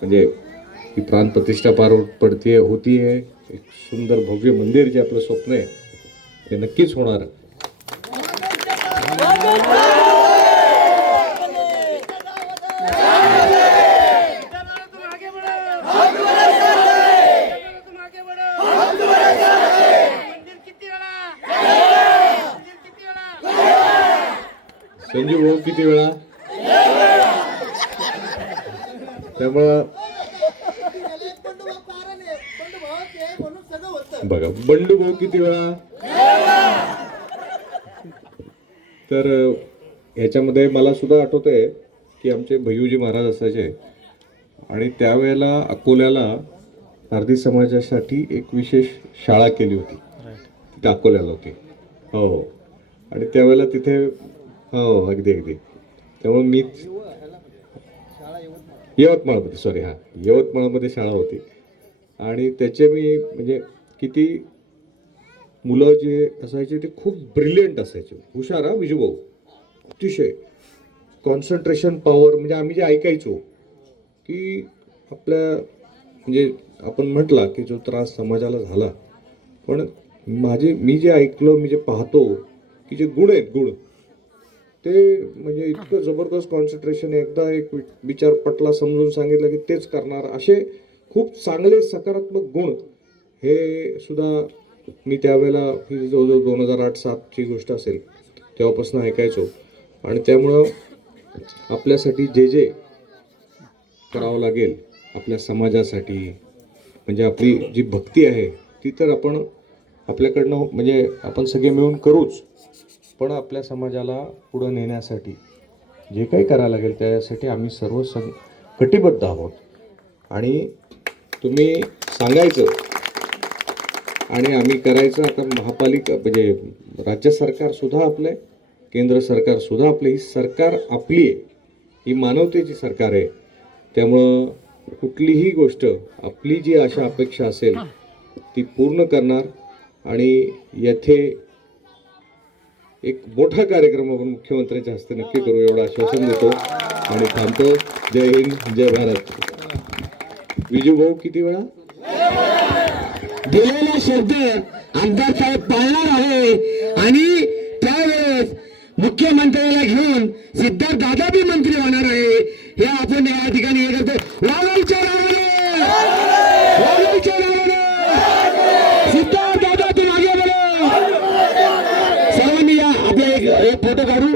म्हणजे ही प्राण प्रतिष्ठा पार पडते होती आहे एक सुंदर भव्य मंदिर जे आपलं स्वप्न आहे ते नक्कीच होणार. संजीव भाऊ किती वेळा तुम्हारे साथ हैं तुम आगे बढ़ो हम तुम्हारे साथ हैं मंदिर किती वेळा मंदिर किती वेळा संजीव भाऊ किती वेळा त्यामुळं बघा बंडू भाऊ किती वेळा? तर ह्याच्यामध्ये मला सुद्धा आठवत आहे की आमचे भैयूजी महाराज असायचे. आणि त्यावेळेला अकोल्याला भारतीय समाजासाठी एक विशेष शाळा केली होती. तिथे अकोल्याला होती. हो आणि त्यावेळेला तिथे हो अगदी अगदी. त्यामुळे मी यवतमाळमध्ये सॉरी हां. यवतमाळमध्ये शाळा होती. आणि त्याचे मी म्हणजे किती मुलं जे असायचे ते खूप ब्रिलियंट असायचे. हुशार हा विजूभाऊ अतिशय. कॉन्सन्ट्रेशन पॉवर म्हणजे आम्ही जे ऐकायचो की आपल्या म्हणजे आपण म्हटला की जो त्रास समाजाला झाला पण माझे मी जे ऐकलं मी जे पाहतो की जे गुण आहेत गुण ते म्हणजे इतकं जबरदस्त कॉन्सन्ट्रेशन एकदा एक वि- विचार पटला समजून सांगितलं की तेच करणार. असे खूप चांगले सकारात्मक गुण हे सुद्धा मी त्यावेळेला ही जवळजवळ दोन हजार आठ सातची गोष्ट असेल तेव्हापासून ऐकायचो. आणि त्यामुळं आपल्यासाठी जे जे करावं लागेल आपल्या समाजासाठी म्हणजे आपली जी भक्ती आहे ती तर आपण आपल्याकडनं म्हणजे आपण सगळे मिळून करूच. पण आपल्या समाजाला पुढं नेण्यासाठी जे काही करायला लागेल त्यासाठी आम्ही सर्व सं कटिबद्ध आहोत. आणि तुम्ही सांगायचं आणि आम्ही करायचं आता महापालिका म्हणजे राज्य सरकारसुद्धा आपलं आहे केंद्र सरकारसुद्धा आपलं ही सरकार आपली आहे. ही मानवतेची सरकार आहे. त्यामुळं कुठलीही गोष्ट आपली जी आशा अपेक्षा असेल ती पूर्ण करणार आणि येथे एक मोठा कार्यक्रम आपण मुख्यमंत्र्यांच्या हस्ते नक्की करू एवढं आश्वासन देतो आणि थांबतो. जय हिंद जय भारत. विजू भाऊ किती वेळा? दिलेला शब्द आमदार साहेब पाळणार आहे आणि त्यावेळेस मुख्यमंत्र्याला घेऊन सिद्धार्थ दादा बी मंत्री होणार आहे. हे आपण या ठिकाणी हे करतो वाघाईच्या नावाने! वाघाईच्या नावाने! ఓ పెద్ద గారు